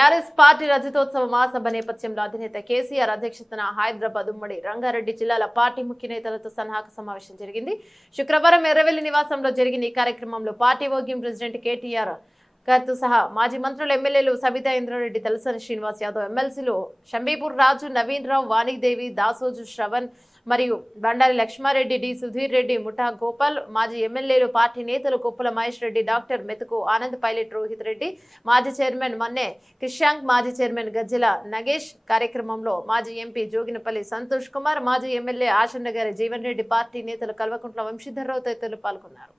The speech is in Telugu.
టీఆర్ఎస్ పార్టీ రజతోత్సవ మహాసభ నేపథ్యంలో అధినేత కేసీఆర్ అధ్యక్షతన హైదరాబాద్ ఉమ్మడి రంగారెడ్డి జిల్లాల పార్టీ ముఖ్య నేతలతో సన్నాహక సమావేశం జరిగింది. శుక్రవారం ఎర్రవెల్లి నివాసంలో జరిగిన ఈ కార్యక్రమంలో పార్టీ వర్కింగ్ ప్రెసిడెంట్ కేటీఆర్ గారితో సహా మాజీ మంత్రులు ఎమ్మెల్యేలు సబితా ఇంద్రారెడ్డి, తలసాని శ్రీనివాస్ యాదవ్, ఎమ్మెల్సీలు షంబీపూర్ రాజు, నవీన్ రావు, వాణిదేవి, దాసోజు శ్రవణ్ మరియు బండారి లక్ష్మారెడ్డి, డి సుధీర్ రెడ్డి, ముఠా గోపాల్, మాజీ ఎమ్మెల్యేలు, పార్టీ నేతలు కొప్పుల మహేష్ రెడ్డి, డాక్టర్ మెతుకు ఆనంద్, పైలట్ రోహిత్ రెడ్డి, మాజీ చైర్మన్ మన్నే క్రిషాంక్, మాజీ చైర్మన్ గజ్జల నగేష్. కార్యక్రమంలో మాజీ ఎంపీ జోగినపల్లి సంతోష్ కుమార్, మాజీ ఎమ్మెల్యే ఆశన్న గారి జీవన్ రెడ్డి, పార్టీ నేతలు కల్వకుంట్ల వంశీధర్రావు తదితరులు పాల్గొన్నారు.